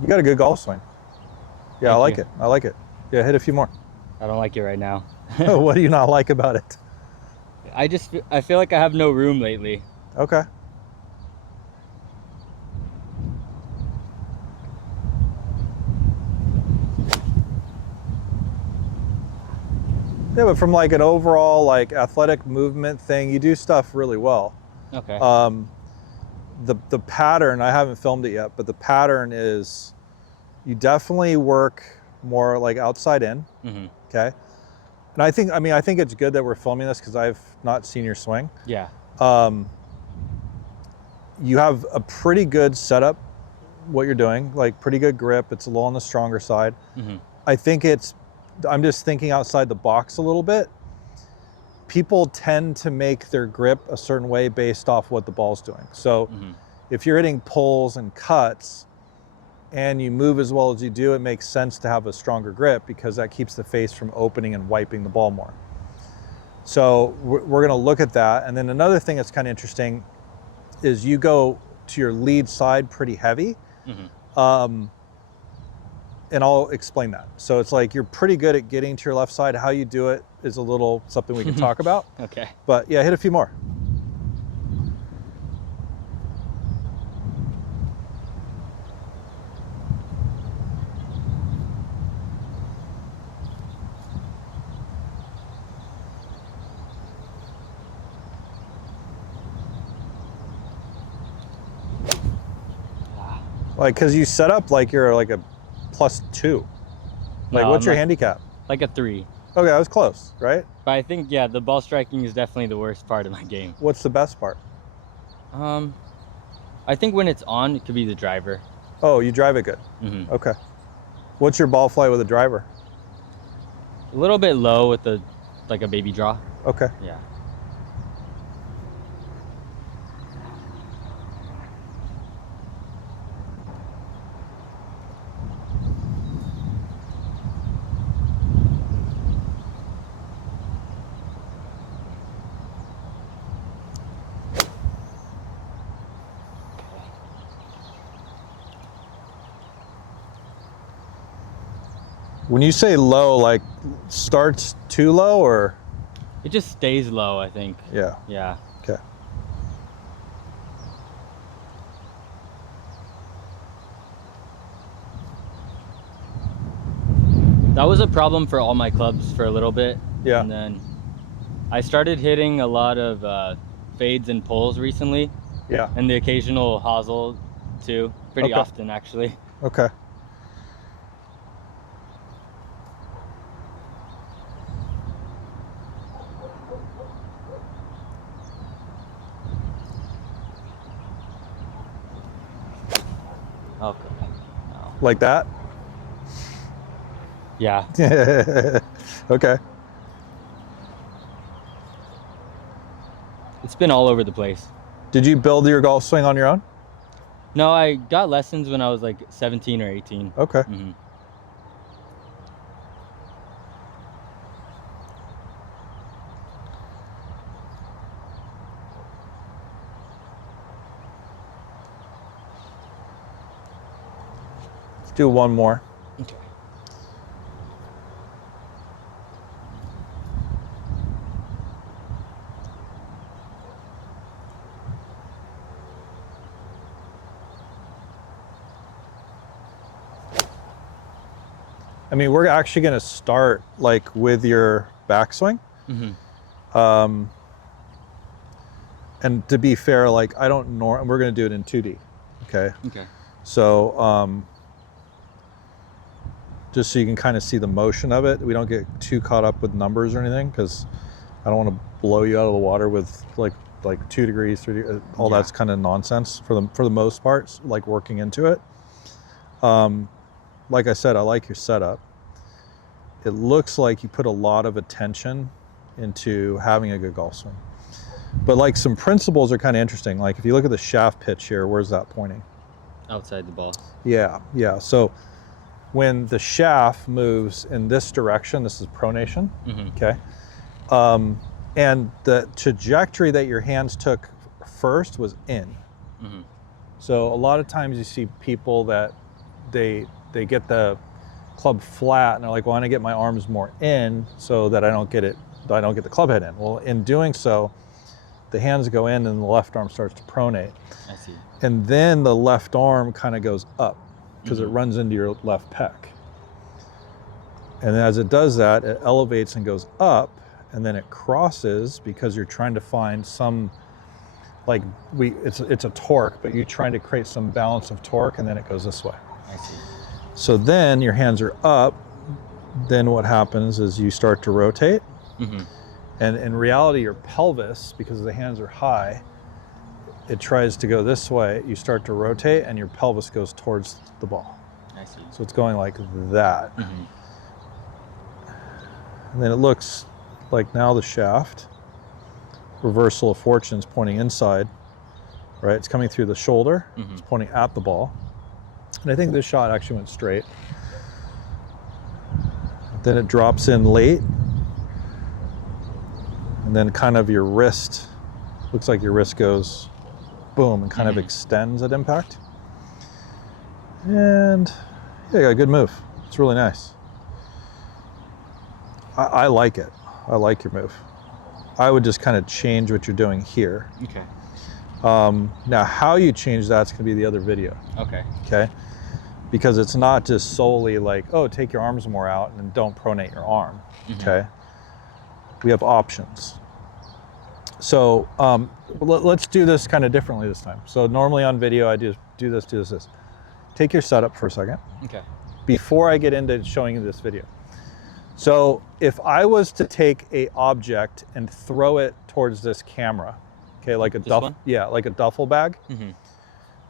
You got a good golf swing. Yeah, I like you. it. I like it. Yeah, hit a few more. I don't like it right now. What do you not like about it? I feel like I have no room lately. Okay. Yeah, but from like an overall like athletic movement thing, you do stuff really well. Okay. The pattern, I haven't filmed it yet, but the pattern is you definitely work more like outside in. Mm-hmm. Okay. And I think it's good that we're filming this because I've not seen your swing. Yeah. You have a pretty good setup, what you're doing, like pretty good grip. It's a little on the stronger side. Mm-hmm. I'm just thinking outside the box a little bit. People tend to make their grip a certain way based off what the ball's doing. So if you're hitting pulls and cuts and you move as well as you do, it makes sense to have a stronger grip because that keeps the face from opening and wiping the ball more. So we're gonna look at that. And then another thing that's kind of interesting is you go to your lead side pretty heavy. And I'll explain that. So it's like you're pretty good at getting to your left side. How you do it is a little something we can talk about. Okay. But yeah, hit a few more. Like, cause you set up like you're like a +2. Like, No, what's I'm your like, handicap? like a 3. Okay, I was close, right? But I think, yeah, the ball striking is definitely the worst part of my game. What's the best part? I think when it's on, it could be the driver. Oh, you drive it good. Okay. What's your ball flight with a driver? A little bit low with like a baby draw. Okay. Yeah. When you say low, like starts too low or? It just stays low, I think. Yeah. Yeah. Okay. That was a problem for all my clubs for a little bit. Yeah. And then I started hitting a lot of fades and pulls recently. Yeah. And the occasional hosel too, pretty often actually. Okay. Okay. No. Like that? Yeah. Okay. It's been all over the place. Did you build your golf swing on your own? No, I got lessons when I was like 17 or 18. Okay. Let's do one more. Okay. I mean, we're actually going to start like with your backswing. And to be fair, like I don't know, we're going to do it in 2D. Okay. Okay. So, just so you can kind of see the motion of it. We don't get too caught up with numbers or anything because I don't want to blow you out of the water with like 2 degrees, 3 degrees, all that's kind of nonsense for the most part, like working into it. Like I said, I like your setup. It looks like you put a lot of attention into having a good golf swing. But like some principles are kind of interesting. Like if you look at the shaft pitch here, where's that pointing? Outside the ball. Yeah, yeah. So when the shaft moves in this direction, this is pronation, okay? And the trajectory that your hands took first was in. So a lot of times you see people that they get the club flat and they're like, well, I want to get my arms more in so that I don't get the club head in. Well, in doing so, the hands go in and the left arm starts to pronate. I see. And then the left arm kind of goes up because it runs into your left pec. And as it does that, it elevates and goes up, and then it crosses because you're trying to find some, like it's a torque, but you're trying to create some balance of torque, and then it goes this way. I see. So then your hands are up. Then what happens is you start to rotate. And in reality, your pelvis, because the hands are high, it tries to go this way. You start to rotate and your pelvis goes towards the ball. I see. So it's going like that. And then it looks like now the shaft, reversal of fortunes pointing inside, right? It's coming through the shoulder. It's pointing at the ball. And I think this shot actually went straight. Then it drops in late. And then kind of your wrist, looks like your wrist goes boom and kind of extends at impact. And yeah, you got a good move. It's really nice. I like it. I like your move. I would just kind of change what you're doing here. Okay. Now how you change that's gonna be the other video. Okay. Okay. Because it's not just solely like, oh, take your arms more out and don't pronate your arm. Okay. We have options. So let's do this kind of differently this time. So normally on video, I just do this. Take your setup for a second. Okay. Before I get into showing you this video. So if I was to take a object and throw it towards this camera, okay, like a duffel bag,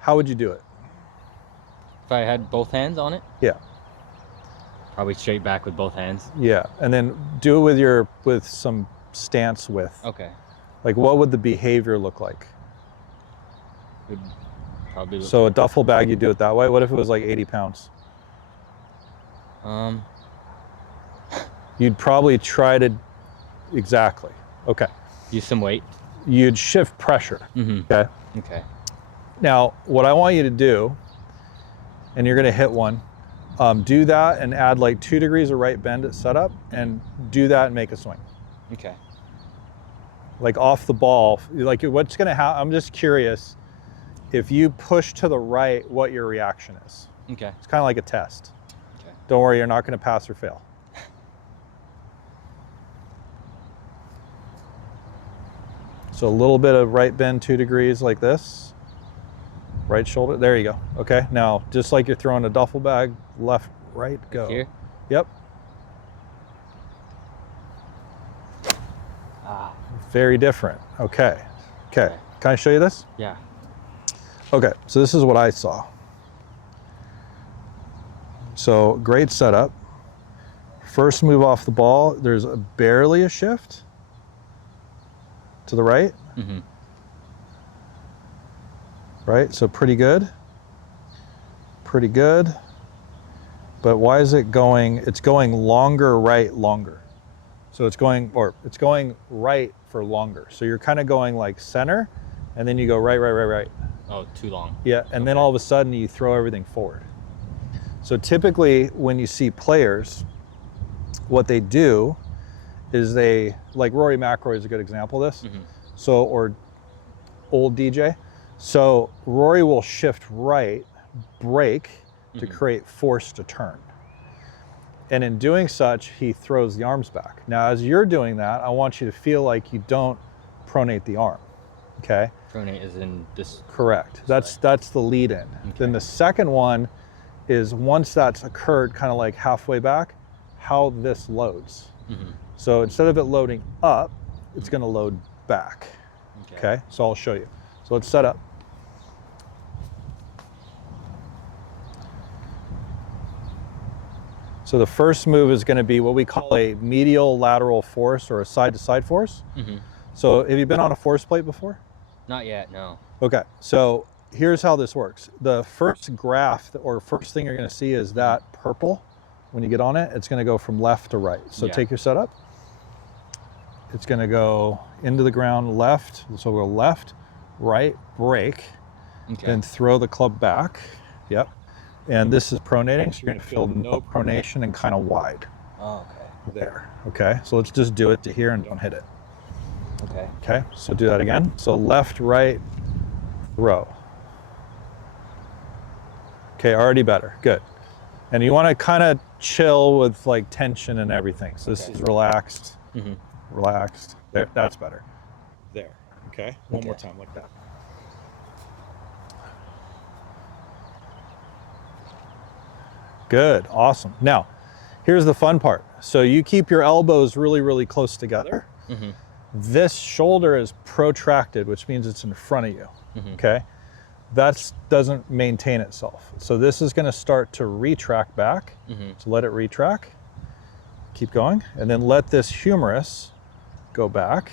how would you do it? If I had both hands on it? Yeah. Probably straight back with both hands. Yeah, and then do it with some stance width. Okay. Like what would the behavior look like? Would probably look So a duffel bag, you do it that way. What if it was like 80 pounds? You'd probably try to, exactly. Okay. use some weight. You'd shift pressure. Okay. Okay. Now, what I want you to do, and you're gonna hit one, do that and add like 2 degrees of right bend at setup and do that and make a swing. Okay. Like off the ball, like what's gonna happen, I'm just curious, if you push to the right, what your reaction is. Okay. It's kind of like a test. Okay. Don't worry, you're not gonna pass or fail. So a little bit of right bend 2 degrees like this. Right shoulder, there you go. Okay, now just like you're throwing a duffel bag, left, right, go. Here? Yep. Ah. Very different. Okay. Okay. Can I show you this? Yeah. Okay, so this is what I saw. So great setup. First move off the ball, there's barely a shift to the right. Right, so pretty good. Pretty good. But why is it going, it's going longer, right, longer. So it's going right for longer. So you're kind of going like center, and then you go right, right, right, right. Oh, too long. Yeah, and then all of a sudden you throw everything forward. So typically when you see players, what they do is they, like Rory McIlroy is a good example of this. So, or old DJ. So Rory will shift right, brake to create force to turn. And in doing such, he throws the arms back. Now, as you're doing that, I want you to feel like you don't pronate the arm, okay? Pronate is in this. Correct. That's the lead in. Okay. Then the second one is once that's occurred, kind of like halfway back, how this loads. So instead of it loading up, it's gonna load back, okay? So I'll show you. So let's set up. So the first move is going to be what we call a medial lateral force or a side-to-side force. So have you been on a force plate before? Not yet, no. Okay, so here's how this works. The first graph or first thing you're going to see is that purple. When you get on it, it's going to go from left to right. So take your setup. It's going to go into the ground left. So we'll go left, right, brake, then throw the club back. Yep. and this is pronating, so you're gonna feel no pronation and kind of wide. Oh, okay. There, okay? So let's just do it to here and don't hit it. Okay. Okay, so do that again. So left, right, row. Okay, already better, good. And you wanna kind of chill with like tension and everything. So this is relaxed, relaxed. There, that's better. There, okay? One more time like that. Good, awesome. Now, here's the fun part. So you keep your elbows really, really close together. This shoulder is protracted, which means it's in front of you, okay? That doesn't maintain itself. So this is gonna start to retract back. So let it retract, keep going, and then let this humerus go back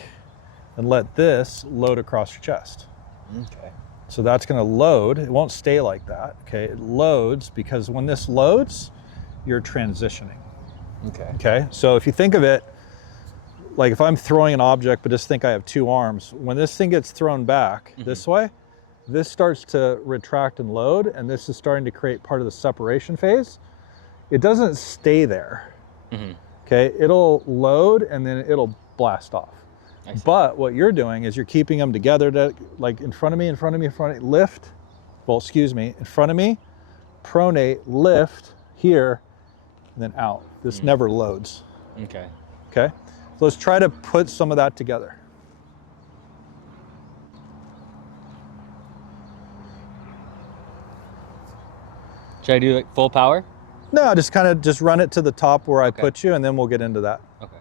and let this load across your chest. Okay. So that's gonna load, it won't stay like that, okay? It loads because when this loads, you're transitioning. Okay, so if you think of it, like if I'm throwing an object, but just think I have two arms, when this thing gets thrown back this way, this starts to retract and load, and this is starting to create part of the separation phase. It doesn't stay there, okay? It'll load and then it'll blast off. But what you're doing is you're keeping them together to, like in front of me, in front of me, in front of me, lift, well, excuse me, in front of me, pronate, lift, here, and then out. This never loads. Okay. Okay? So let's try to put some of that together. Should I do like full power? No, just kind of just run it to the top where I put you, and then we'll get into that. Okay.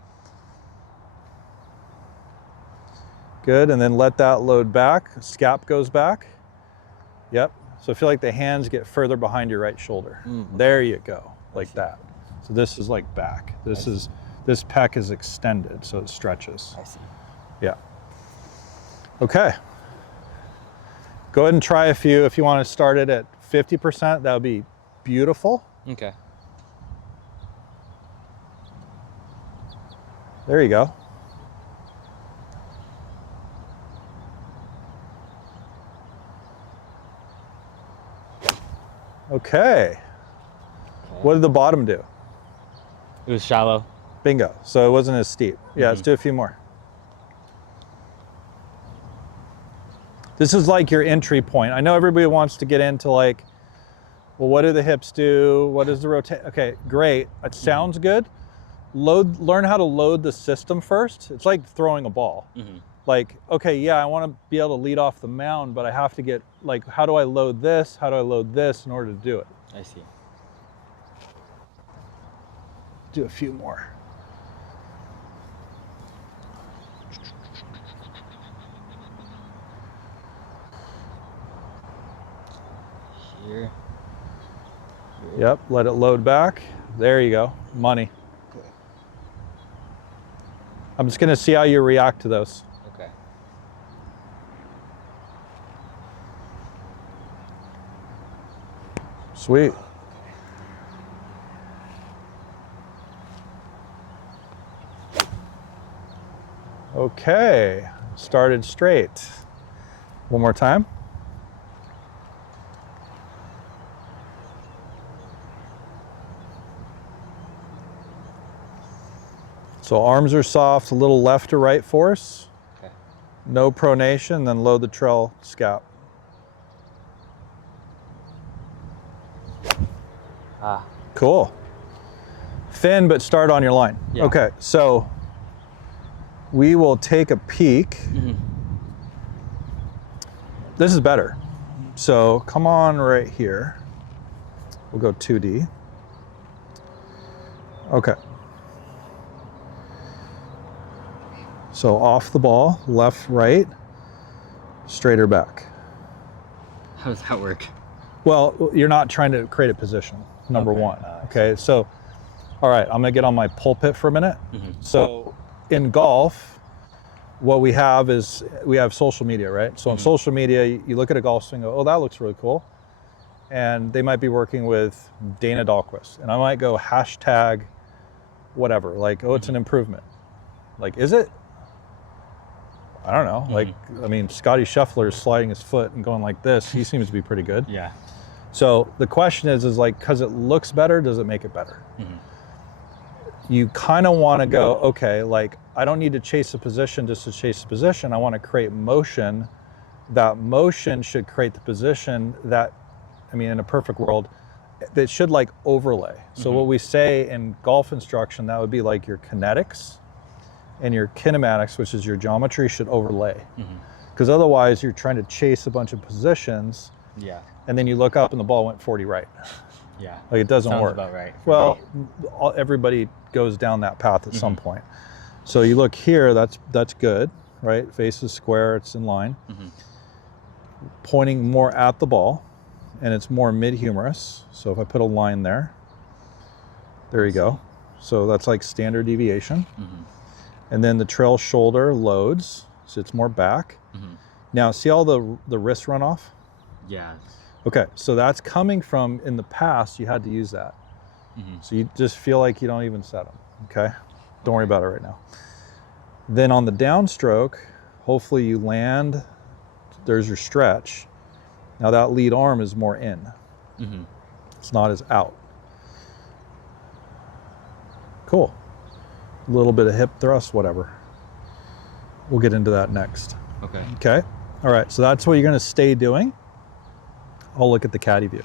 Good, and then let that load back. Scap goes back. Yep. So feel like the hands get further behind your right shoulder. There you go, like that. So this is like back. This pec is extended, so it stretches. I see. Yeah. Okay. Go ahead and try a few. If you want to start it at 50%, that would be beautiful. Okay. There you go. Okay. What did the bottom do? It was shallow. Bingo. So it wasn't as steep. Yeah, let's do a few more. This is like your entry point. I know everybody wants to get into like, well, what do the hips do? What does the rotate? Okay, great. It sounds good. Learn how to load the system first. It's like throwing a ball. Like, okay, yeah, I want to be able to lead off the mound, but I have to get, like, how do I load this? How do I load this in order to do it? I see. Do a few more. Here. Yep, let it load back. There you go, money. I'm just gonna see how you react to those. Okay. Sweet. Okay, started straight. One more time. So arms are soft, a little left to right force. Okay. No pronation, then load the trail scap. Ah. Cool. Thin, but start on your line. Yeah. Okay, so we will take a peek. This is better. So come on right here. We'll go 2D. Okay. So off the ball, left, right, straighter back. How does that work? Well, you're not trying to create a position, number one. Okay, so, all right, I'm gonna get on my pulpit for a minute. So in golf, what we have is, we have social media, right? So on social media, you look at a golf swing, go, oh, that looks really cool. And they might be working with Dana Dahlquist. And I might go hashtag whatever, like, oh, it's an improvement. Like, is it? I don't know. Like, I mean, Scotty Scheffler is sliding his foot and going like this. He seems to be pretty good. Yeah. So the question is like, because it looks better, does it make it better? You kind of want to go, okay, like I don't need to chase a position just to chase a position. I want to create motion. That motion should create the position that, I mean, in a perfect world, that should like overlay. So what we say in golf instruction, that would be like your kinetics and your kinematics, which is your geometry, should overlay. Because otherwise you're trying to chase a bunch of positions. Yeah. And then you look up and the ball went 40 right. Yeah. Like it doesn't Sounds work. about right. Well, everybody goes down that path at some point. So you look here, that's good, right? Face is square, it's in line. Pointing more at the ball, and it's more mid-humerus. So if I put a line there, there you go. So that's like standard deviation. And then the trail shoulder loads, so it's more back. Now see all the wrist runoff? Yeah. Okay, so that's coming from, in the past, you had to use that. So you just feel like you don't even set them, okay? Don't worry about it right now. Then on the downstroke, hopefully you land, there's your stretch. Now that lead arm is more in. It's not as out. Cool. A little bit of hip thrust, whatever. We'll get into that next. Okay. All right, so that's what you're gonna stay doing. I'll look at the caddy view.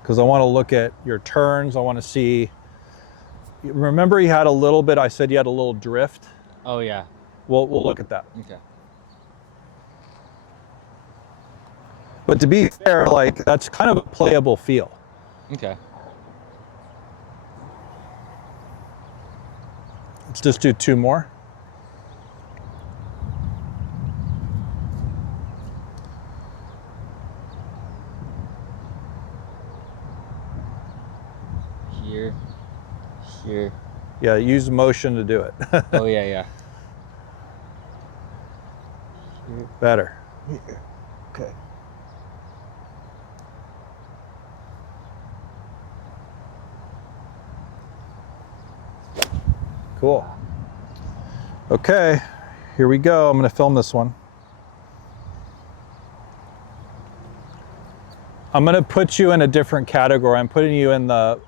Because I want to look at your turns. I want to see, remember you had a little bit, I said you had a little drift? Oh yeah. We'll look at that. Okay. But to be fair, like that's kind of a playable feel. Okay. Let's just do 2 more. Here. Yeah, use motion to do it. Oh yeah, yeah. Better. Okay. Cool. Okay, here we go. I'm going to film this one. I'm going to put you in a different category. I'm putting you in the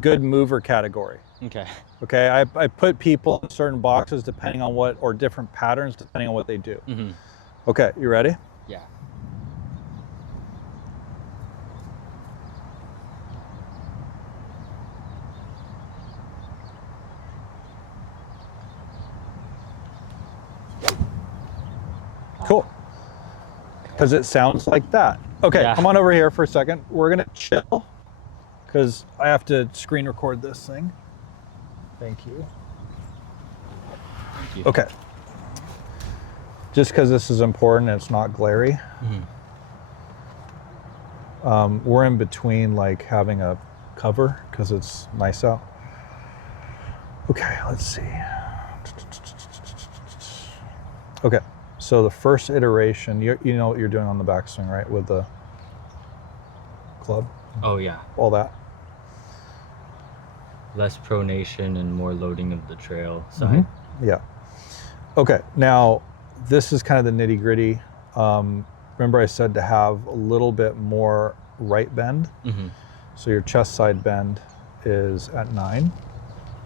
good mover category. Okay. Okay, I put people in certain boxes depending on what, or different patterns depending on what they do. Okay, you ready? Yeah. Cool. Because it sounds like that. Okay, Yeah. come on over here for a second. We're gonna chill because I have to screen record this thing. Thank you. Thank you. Okay. Just because this is important and it's not glary. We're in between like having a cover because it's nice out. Okay, let's see. Okay, so the first iteration, you know what you're doing on the backswing, right? With the club, Oh yeah. all that. Less pronation and more loading of the trail side. Yeah. Okay, now this is kind of the nitty gritty. Remember I said to have a little bit more right bend. So your chest side bend is at 9.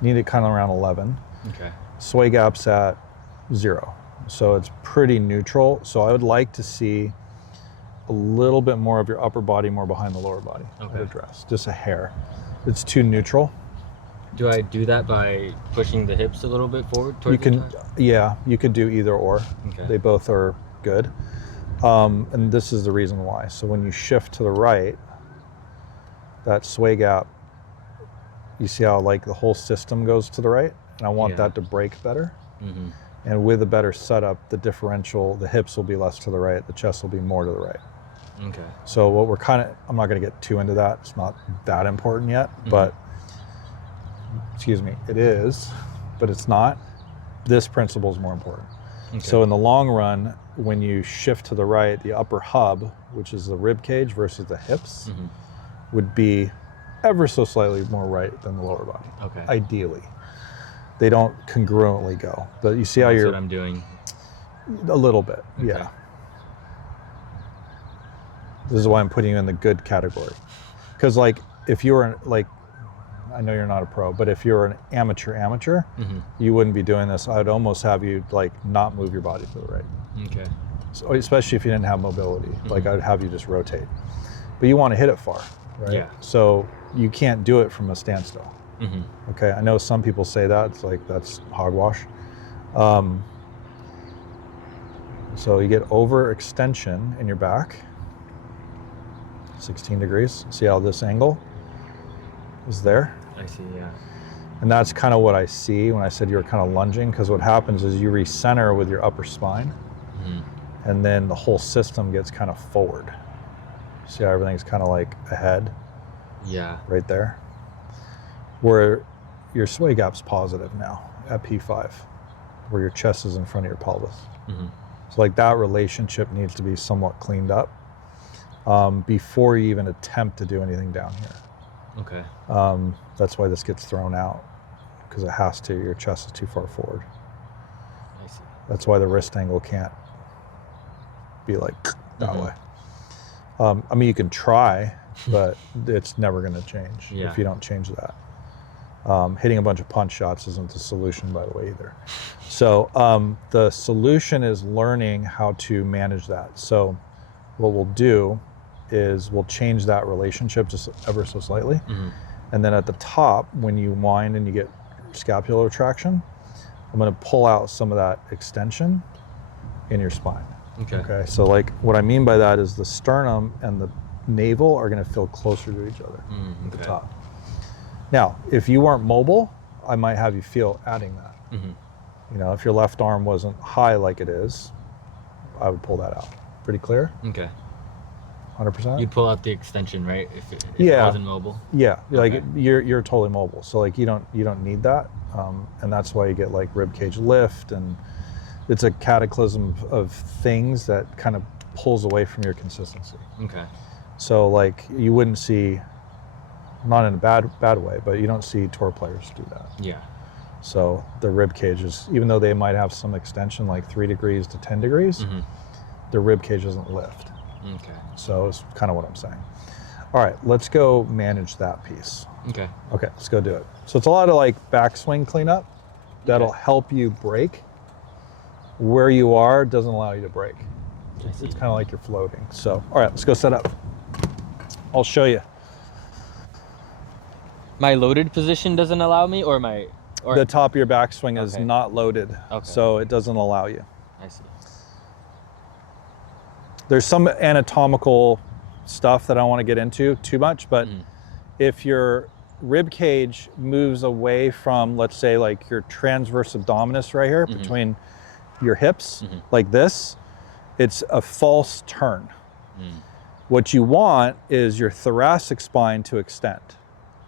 You need it kind of around 11. Okay. Sway gap's at 0. So it's pretty neutral. So I would like to see a little bit more of your upper body more behind the lower body. Okay. Address, just a hair. It's too neutral. Do I do that by pushing the hips a little bit forward? You Towards can, the top? yeah, you could do either or. Okay. They both are good. And this is the reason why. So when you shift to the right, that sway gap, you see how like the whole system goes to the right? And I want that to break better. And with a better setup, the differential, the hips will be less to the right, the chest will be more to the right. Okay. So what we're kind of, I'm not going to get too into that. It's not that important yet, but excuse me, it is, but it's not. This principle is more important. Okay. So in the long run, when you shift to the right, the upper hub, which is the rib cage versus the hips, would be ever so slightly more right than the lower body. Okay. Ideally. They don't congruently go. But you see how That's you're... what I'm doing. A little bit, Okay. yeah. This is why I'm putting you in the good category. Because like, if you were like, I know you're not a pro, but if you're an amateur, you wouldn't be doing this. I would almost have you like not move your body to the right. Okay. So especially if you didn't have mobility, like I would have you just rotate. But you want to hit it far, right? Yeah. So you can't do it from a standstill. Okay, I know some people say that, it's like that's hogwash. So you get over extension in your back, 16 degrees. See how this angle is there? I see, yeah. And that's kind of what I see when I said you were kind of lunging, because what happens is you recenter with your upper spine, and then the whole system gets kind of forward. See how everything's kind of like ahead? Yeah. Right there. Where your sway gap's positive now at P5, where your chest is in front of your pelvis. So like that relationship needs to be somewhat cleaned up before you even attempt to do anything down here. Okay. That's why this gets thrown out, because it has to. Your chest is too far forward. I see. That's why the wrist angle can't be like that way. I mean, you can try, but it's never going to change if you don't change that. Hitting a bunch of punch shots isn't the solution, by the way, either. So the solution is learning how to manage that. So what we'll do is we'll change that relationship just ever so slightly. And then at the top, when you wind and you get scapular retraction, I'm going to pull out some of that extension in your spine. Okay. So like what I mean by that is the sternum and the navel are going to feel closer to each other at the top. Now, if you weren't mobile, I might have you feel adding that. You know, if your left arm wasn't high like it is, I would pull that out. Pretty clear? Okay. 100%? You'd pull out the extension, right? If it wasn't mobile? Yeah, like you're totally mobile. So like you don't need that. And that's why you get like rib cage lift, and it's a cataclysm of things that kind of pulls away from your consistency. Okay. So like you wouldn't see, not in a bad way, but you don't see tour players do that. Yeah. So the rib cages, even though they might have some extension, like 3 degrees to 10 degrees, the rib cage doesn't lift. Okay. So it's kind of what I'm saying. All right, let's go manage that piece. Okay. Okay, let's go do it. So it's a lot of like backswing cleanup that'll help you break. Where you are doesn't allow you to break. It's kind of like you're floating. So, all right, let's go set up. I'll show you. My loaded position doesn't allow me, or my... The top of your backswing is not loaded, so it doesn't allow you. I see. There's some anatomical stuff that I don't want to get into too much, but if your rib cage moves away from, let's say, like your transverse abdominis right here between your hips, like this, it's a false turn. What you want is your thoracic spine to extend,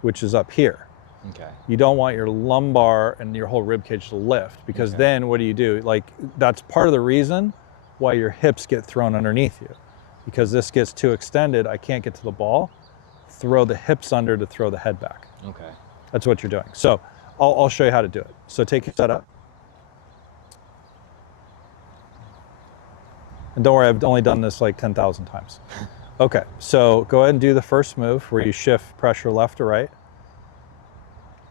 which is up here. Okay. You don't want your lumbar and your whole rib cage to lift, because then what do? Like, that's part of the reason why your hips get thrown underneath you, because this gets too extended. I can't get to the ball. Throw the hips under to throw the head back. Okay. That's what you're doing. So I'll show you how to do it. So take your setup. And don't worry, I've only done this like 10,000 times. Okay, so go ahead and do the first move where you shift pressure left to right.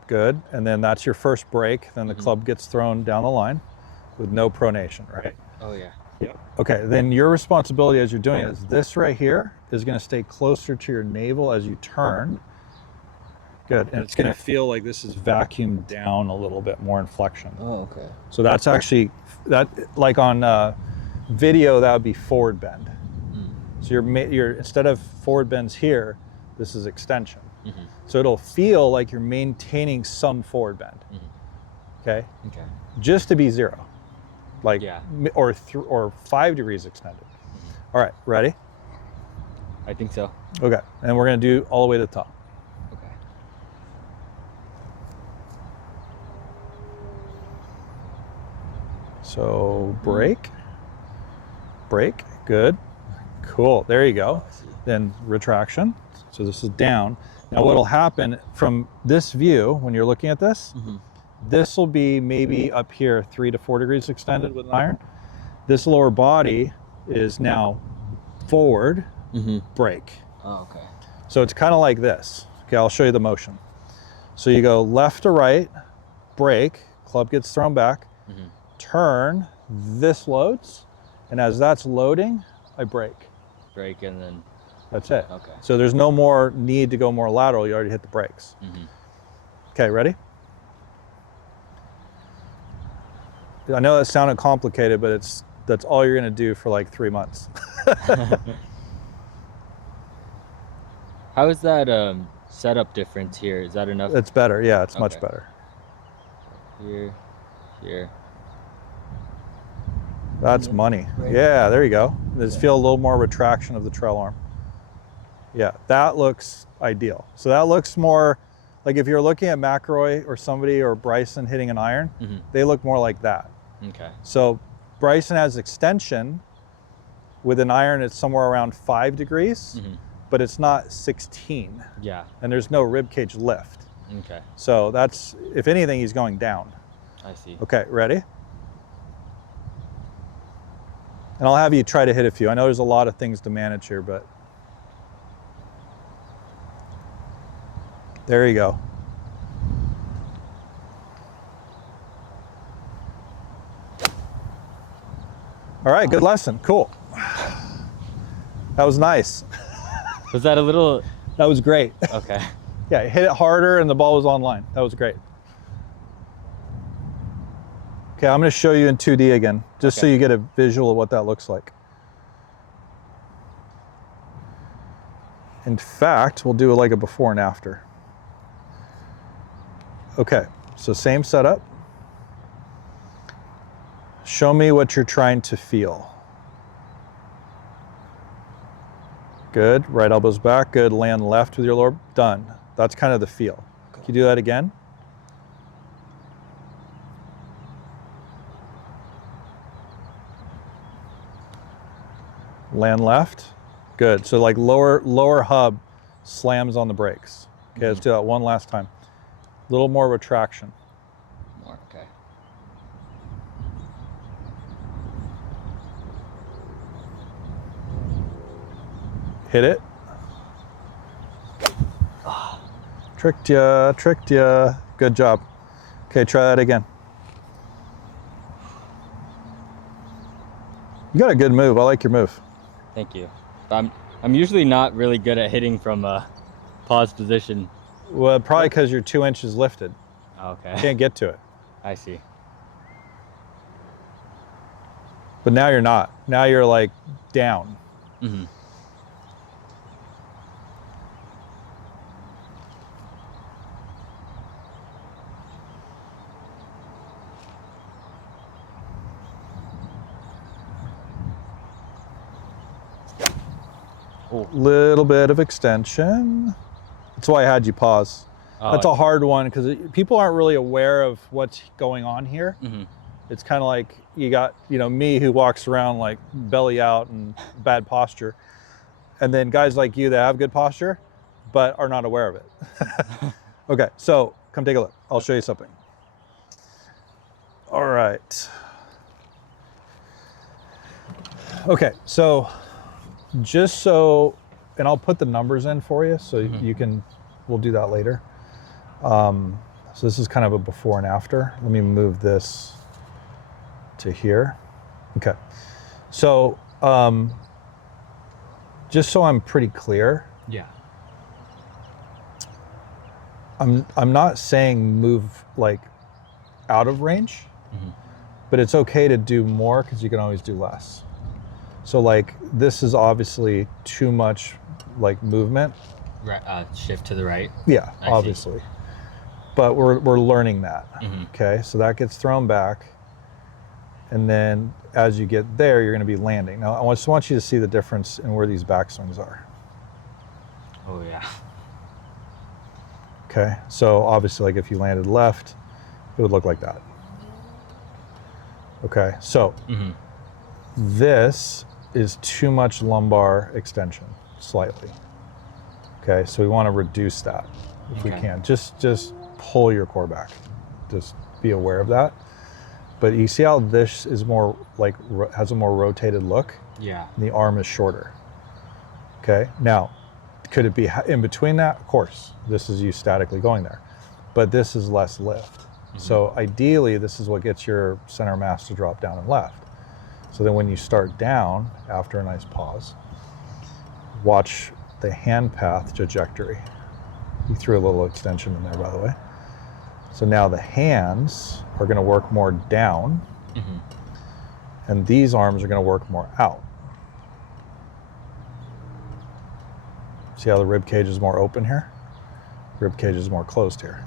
Good, and then that's your first break. Then the club gets thrown down the line with no pronation, right? Oh yeah. Okay, then your responsibility as you're doing it is this right here is gonna stay closer to your navel as you turn. Good, and it's gonna feel like this is vacuumed down a little bit more in flexion. Oh, okay. So that's actually, that like on video, that would be forward bend. So you're instead of forward bends here, this is extension. So it'll feel like you're maintaining some forward bend. Okay? Okay. Just to be zero. Like, or 5 degrees extended. All right, ready? I think so. Okay, and we're gonna do all the way to the top. Okay. So break, good, cool, there you go. Then retraction, so this is down. Now what'll happen from this view, when you're looking at this, this will be maybe up here 3 to 4 degrees extended with an iron. This lower body is now forward, brake. Oh, okay. So it's kind of like this. Okay, I'll show you the motion. So you go left to right, brake, club gets thrown back, turn, this loads, and as that's loading, I brake. Brake and then... That's it. Okay. So there's no more need to go more lateral, you already hit the brakes. Okay, ready? I know that sounded complicated, but that's all you're gonna do for like 3 months. How is that setup difference here? Is that enough? It's better, yeah, it's much better. Here, here. That's money. Yeah, there you go. Just feel a little more retraction of the trail arm. Yeah, that looks ideal. So that looks more like if you're looking at McElroy or somebody or Bryson hitting an iron, they look more like that. Okay. So Bryson has extension. With an iron, it's somewhere around 5 degrees, but it's not 16. Yeah. And there's no rib cage lift. Okay. So that's, if anything, he's going down. I see. Okay, ready? And I'll have you try to hit a few. I know there's a lot of things to manage here, but there you go. All right, good lesson. Cool. That was nice. Was that a little... That was great. Okay. Yeah, hit it harder and the ball was online. That was great. Okay, I'm going to show you in 2D again, just so you get a visual of what that looks like. In fact, we'll do like a before and after. Okay, so same setup. Show me what you're trying to feel. Good, right elbow's back, good, land left with your lower, done. That's kind of the feel. Can you do that again? Land left, good. So like lower hub slams on the brakes. Okay, let's do that one last time. A little more retraction. More, okay. Hit it. Tricked ya, tricked ya. Good job. Okay, try that again. You got a good move. I like your move. Thank you. I'm usually not really good at hitting from a pause position. Well, probably because you're 2 inches lifted. Okay. Can't get to it. I see. But now you're not. Now you're like down. Little bit of extension. That's why I had you pause. That's a hard one because people aren't really aware of what's going on here. It's kind of like you got, me who walks around like belly out and bad posture. And then guys like you that have good posture, but are not aware of it. Okay, so come take a look. I'll show you something. All right. Okay, so just so, and I'll put the numbers in for you so you can, we'll do that later. So this is kind of a before and after. Let me move this to here. Okay. So just so I'm pretty clear. Yeah. I'm not saying move like out of range, but it's okay to do more because you can always do less. So like this is obviously too much like movement. Right, shift to the right. Yeah, I obviously. But we're learning that. Okay, so that gets thrown back. And then as you get there, you're going to be landing. Now, I just want you to see the difference in where these backswings are. Oh, yeah. Okay, so obviously, like if you landed left, it would look like that. Okay, so this is too much lumbar extension, slightly. Okay, so we want to reduce that if we can. Just pull your core back. Just be aware of that. But you see how this is more like, has a more rotated look? Yeah. And the arm is shorter. Okay, now, could it be in between that? Of course, this is you statically going there, but this is less lift. So ideally, this is what gets your center of mass to drop down and left. So then when you start down, after a nice pause, watch the hand path trajectory. You threw a little extension in there, by the way. So now the hands are going to work more down, and these arms are going to work more out. See how the rib cage is more open here? Rib cage is more closed here.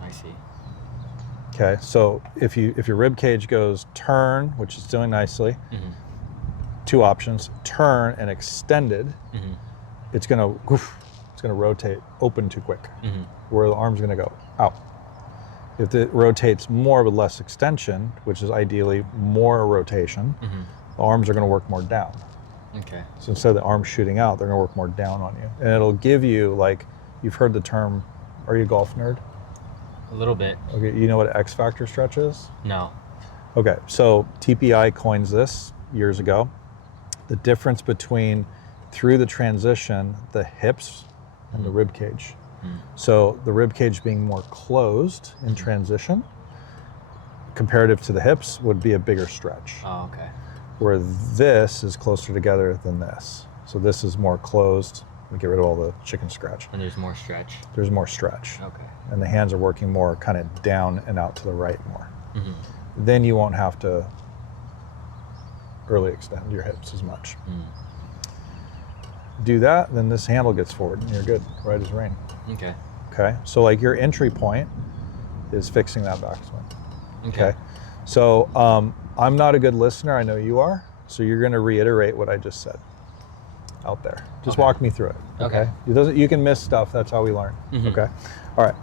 I see. Okay, so if your rib cage goes turn, which is doing nicely, two options: turn and extended. It's gonna rotate open too quick, where the arm's gonna go out. If it rotates more with less extension, which is ideally more rotation, the arms are gonna work more down. Okay. So instead of the arms shooting out, they're gonna work more down on you. And it'll give you, like, you've heard the term, are you a golf nerd? A little bit. Okay, you know what an X factor stretch is? No. Okay, so TPI coins this years ago. The difference between, through the transition, the hips and the rib cage. So the rib cage being more closed in transition, comparative to the hips, would be a bigger stretch. Oh, okay. Where this is closer together than this. So this is more closed. We get rid of all the chicken scratch. And there's more stretch. There's more stretch. Okay. And the hands are working more kind of down and out to the right more. Then you won't have to early extend your hips as much. Do that, then this handle gets forward and you're good, right as rain. Okay. Okay, so like your entry point is fixing that backswing. Okay. So I'm not a good listener, I know you are, so you're gonna reiterate what I just said out there. Just walk me through it, okay? You can miss stuff, that's how we learn, okay? All right.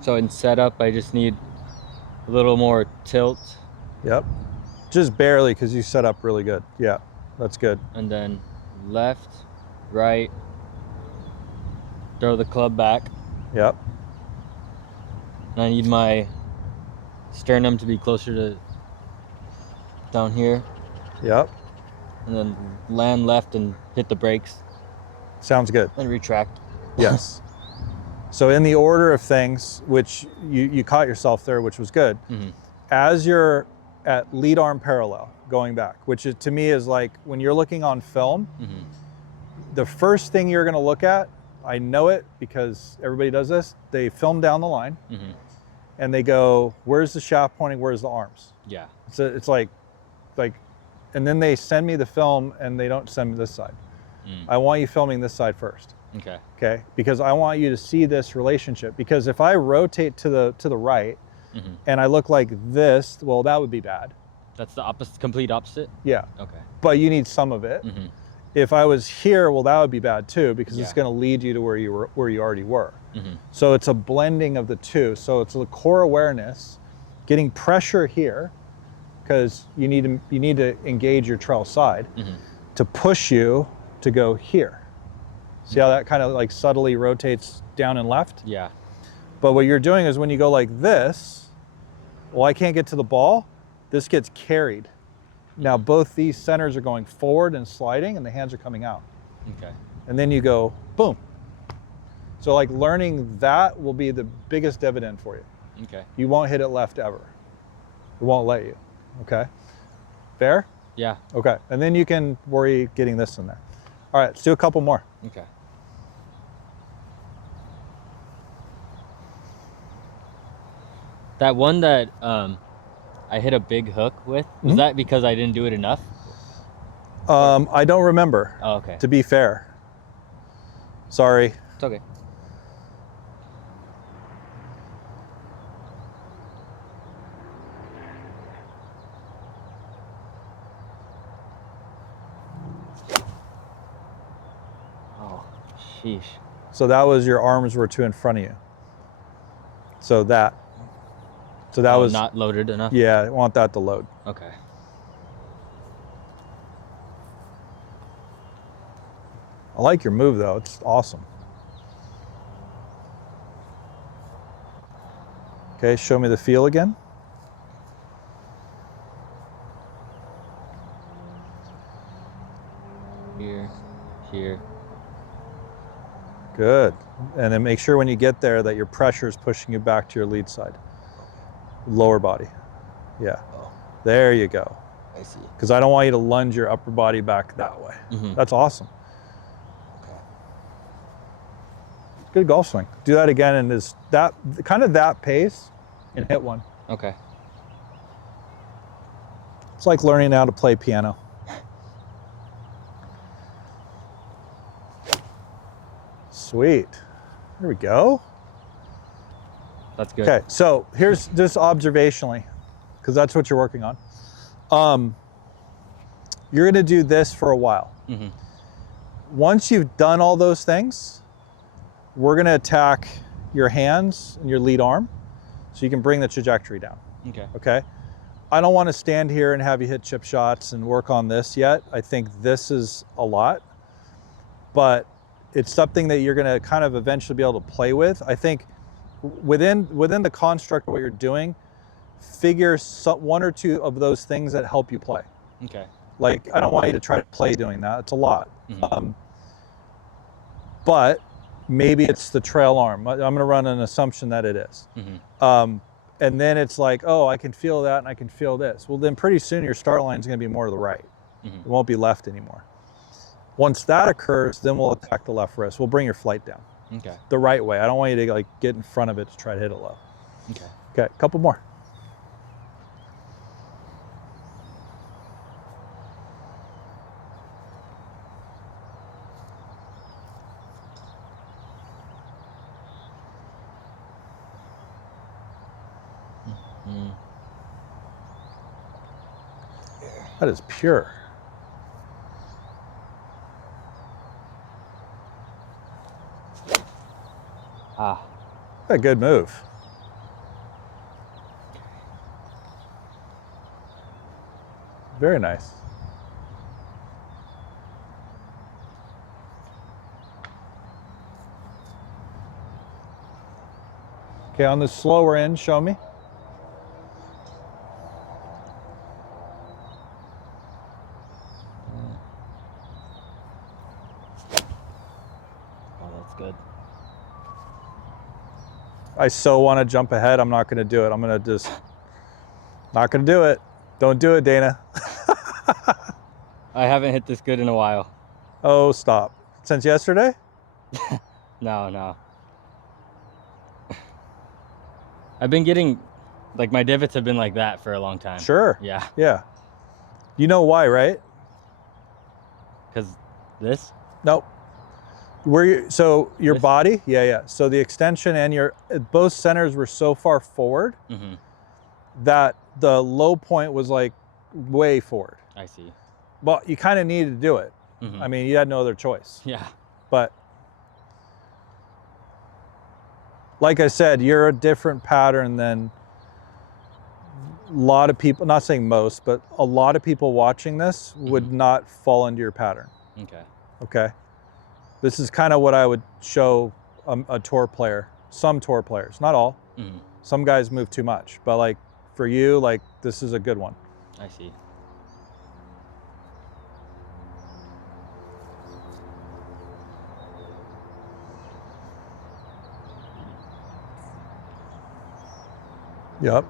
So in setup, I just need a little more tilt. Yep. Just barely, because you set up really good. Yeah, that's good. And then left, right, throw the club back. Yep. And I need my sternum to be closer to down here. Yep. And then land left and hit the brakes. Sounds good. And retract. Yes. So in the order of things, which you caught yourself there, which was good, as you're at lead arm parallel, going back, which is, to me is like when you're looking on film, the first thing you're gonna look at, I know it because everybody does this, they film down the line and they go, where's the shaft pointing, where's the arms? Yeah. So it's like, and then they send me the film and they don't send me this side. I want you filming this side first. Okay. Okay, because I want you to see this relationship. Because if I rotate to the right and I look like this, well, that would be bad. That's the opposite, complete opposite? Yeah. Okay. But you need some of it. If I was here, well, that would be bad too, because it's going to lead you to where you already were. So it's a blending of the two. So it's the core awareness, getting pressure here, because you need to engage your trail side to push you to go here. See how that kind of like subtly rotates down and left? Yeah. But what you're doing is when you go like this, well, I can't get to the ball, this gets carried. Now both these centers are going forward and sliding and the hands are coming out. Okay. And then you go, boom. So like learning that will be the biggest dividend for you. Okay. You won't hit it left ever. It won't let you, okay? Fair? Yeah. Okay, and then you can worry getting this in there. All right, let's do a couple more. Okay. That one that I hit a big hook with, was that because I didn't do it enough? I don't remember. Oh, okay. To be fair. Sorry. It's okay. Oh, sheesh. So that was your arms were two in front of you. So that was not loaded enough? Yeah, I want that to load. Okay. I like your move though, it's awesome. Okay, show me the feel again. Here, here. Good. And then make sure when you get there that your pressure is pushing you back to your lead side. Lower body. Yeah. Oh. There you go. I see. Because I don't want you to lunge your upper body back that way. That's awesome. Okay. Good golf swing. Do that again, and is that kind of that pace and hit one. Okay. It's like learning how to play piano. Sweet. There we go. That's good. Okay, so here's just observationally, because that's what you're working on. You're gonna do this for a while. Once you've done all those things, we're gonna attack your hands and your lead arm so you can bring the trajectory down. Okay. Okay? I don't wanna stand here and have you hit chip shots and work on this yet. I think this is a lot, but it's something that you're gonna kind of eventually be able to play with. I think within the construct of what you're doing, figure one or two of those things that help you play. Okay. Like, I don't want you to try to play doing that. It's a lot. But maybe it's the trail arm. I'm going to run an assumption that it is. And then it's like, oh, I can feel that and I can feel this. Well, then pretty soon your start line is going to be more to the right. It won't be left anymore. Once that occurs, then we'll attack the left wrist. We'll bring your flight down. Okay. The right way. I don't want you to like get in front of it to try to hit it low. Okay. Okay, a couple more. That is pure. A good move. Very nice. Okay, on the slower end, show me. Oh, that's good. I so want to jump ahead. I'm not going to do it. I'm going to just, not going to do it. Don't do it, Dana. I haven't hit this good in a while. Oh, stop. Since yesterday? No. I've been getting, like, my divots have been like that for a long time. Sure. Yeah. Yeah. You know why, right? Because this? Nope. So your This? body, yeah. So the extension and your, both centers were so far forward that the low point was like way forward. I see. Well, you kind of needed to do it. I mean, you had no other choice. Yeah. But like I said, you're a different pattern than a lot of people, not saying most, but a lot of people watching this would not fall into your pattern. Okay. Okay. This is kind of what I would show a tour player, some tour players, not all. Some guys move too much, but like for you, like this is a good one. I see. Yep.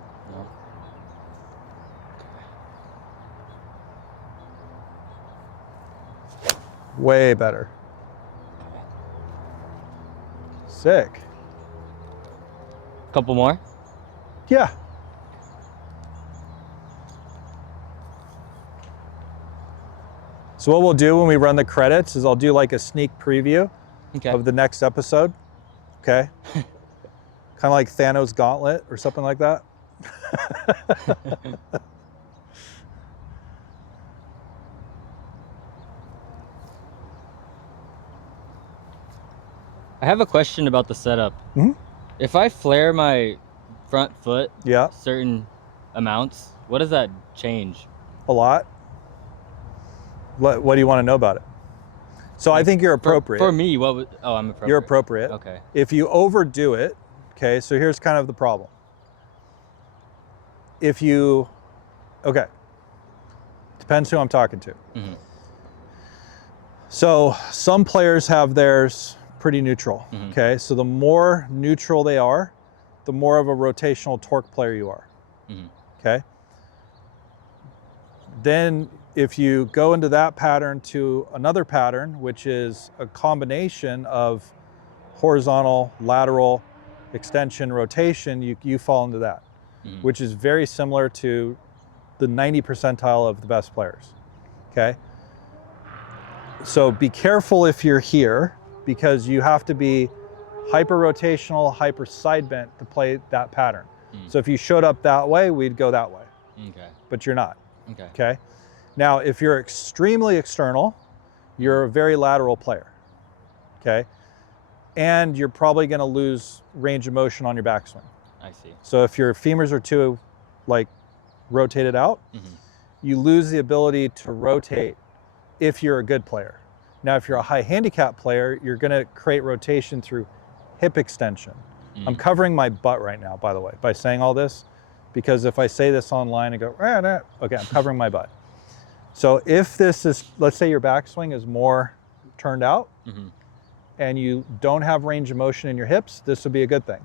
Way better. Sick. Couple more? Yeah. So what we'll do when we run the credits is I'll do like a sneak preview of the next episode. Okay. Kind of like Thanos Gauntlet or something like that. I have a question about the setup. If I flare my front foot certain amounts, what does that change? A lot. What do you want to know about it? So I think you're appropriate. For me, what was, oh, I'm appropriate. You're appropriate. Okay. If you overdo it, okay, so here's kind of the problem. If you, okay, depends who I'm talking to. Mm-hmm. So some players have theirs pretty neutral, mm-hmm. okay? So the more neutral they are, the more of a rotational torque player you are, mm-hmm. okay? Then if you go into that pattern to another pattern, which is a combination of horizontal, lateral, extension, rotation, you fall into that, mm-hmm. which is very similar to the 90 percentile of the best players, okay? So be careful if you're here, because you have to be hyper rotational, hyper side bent to play that pattern. So if you showed up that way, we'd go that way. Okay. But you're not. Okay. Okay. Now, if you're extremely external, you're a very lateral player. Okay. And you're probably going to lose range of motion on your backswing. I see. So if your femurs are too like rotated out, mm-hmm. you lose the ability to rotate if you're a good player. Now, if you're a high handicap player, you're going to create rotation through hip extension. I'm covering my butt right now, by the way, by saying all this, because if I say this online and go, okay, I'm covering my butt. So if this is, let's say your backswing is more turned out mm-hmm. and you don't have range of motion in your hips, this would be a good thing.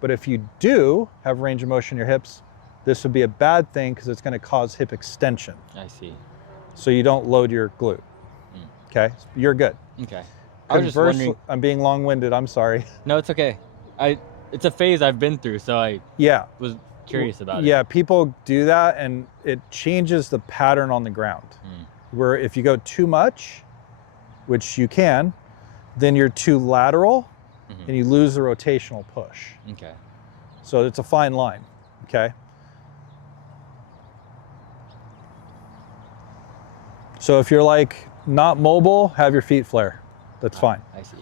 But if you do have range of motion in your hips, this would be a bad thing because it's going to cause hip extension. I see. So you don't load your glute. Okay, you're good. Okay. I was just wondering. I'm being long-winded. I'm sorry. No, it's okay. It's a phase I've been through, so I was curious about it. Yeah, people do that, and it changes the pattern on the ground. Where if you go too much, which you can, then you're too lateral, and you lose the rotational push. Okay. So it's a fine line. Okay. So if you're like not mobile, have your feet flare. That's fine. I see.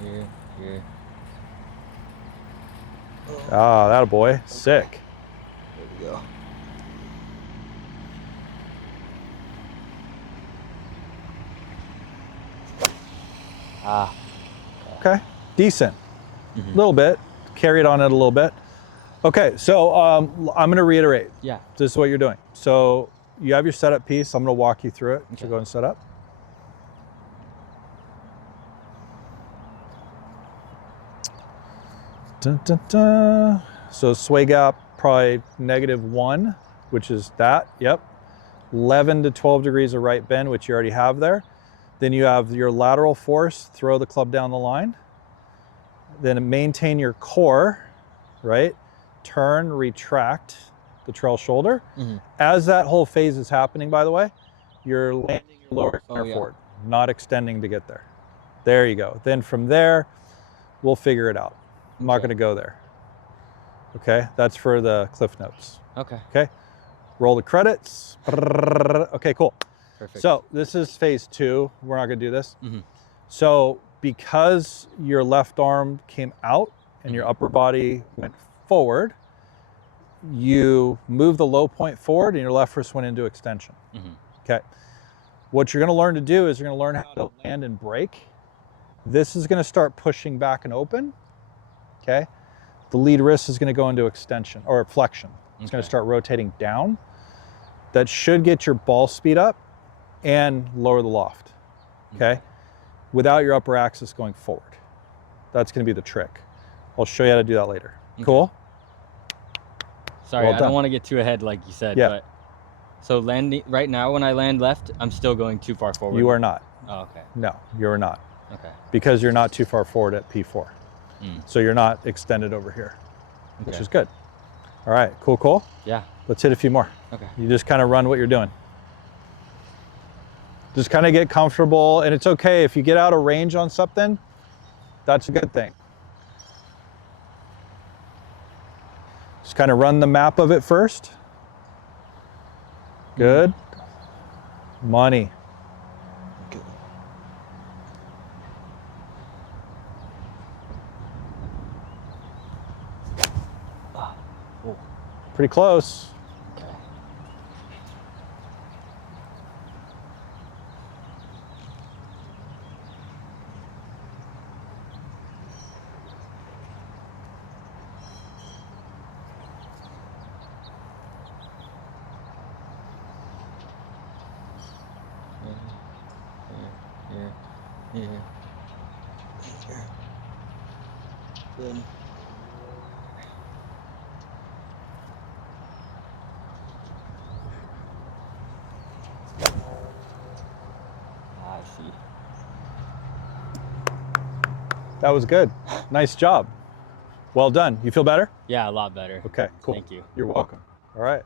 Here, here. Ah, that a boy. Sick. There we go. Ah. Okay. Decent. A little bit. Carried on it a little bit. Okay, so I'm going to reiterate. Yeah. This is what you're doing. So you have your setup piece. I'm going to walk you through it. Okay. So go and set up. Dun, dun, dun. So sway gap, probably -1, which is that. Yep. 11 to 12 degrees of right bend, which you already have there. Then you have your lateral force, throw the club down the line. Then maintain your core, right? Turn, retract the trail shoulder. As that whole phase is happening, by the way, you're landing your lower center forward, not extending to get there. There you go. Then from there, we'll figure it out. I'm not going to go there. Okay, that's for the cliff notes. Okay. Okay, roll the credits. Okay, cool. Perfect. So this is phase 2. We're not going to do this. So because your left arm came out and your upper body went forward, you move the low point forward and your left wrist went into extension. Okay. What you're going to learn to do is you're going to learn how to land and break. This is going to start pushing back and open. Okay. The lead wrist is going to go into extension or flexion. It's going to start rotating down. That should get your ball speed up and lower the loft. Okay. Without your upper axis going forward. That's going to be the trick. I'll show you how to do that later. Cool? Sorry, I don't want to get too ahead like you said, but so landing right now when I land left, I'm still going too far forward. You are not. Oh, okay. No, you're not. Okay. Because you're not too far forward at P4. So you're not extended over here, which is good. All right, cool, cool? Yeah. Let's hit a few more. Okay. You just kind of run what you're doing. Just kind of get comfortable, and it's okay if you get out of range on something, that's a good thing. Just kind of run the map of it first. Good. Money. Good. Pretty close. Okay. Here. Good. I see. That was good. Nice job. Well done. You feel better? Yeah, a lot better. Okay, cool. Thank you. You're welcome. All right.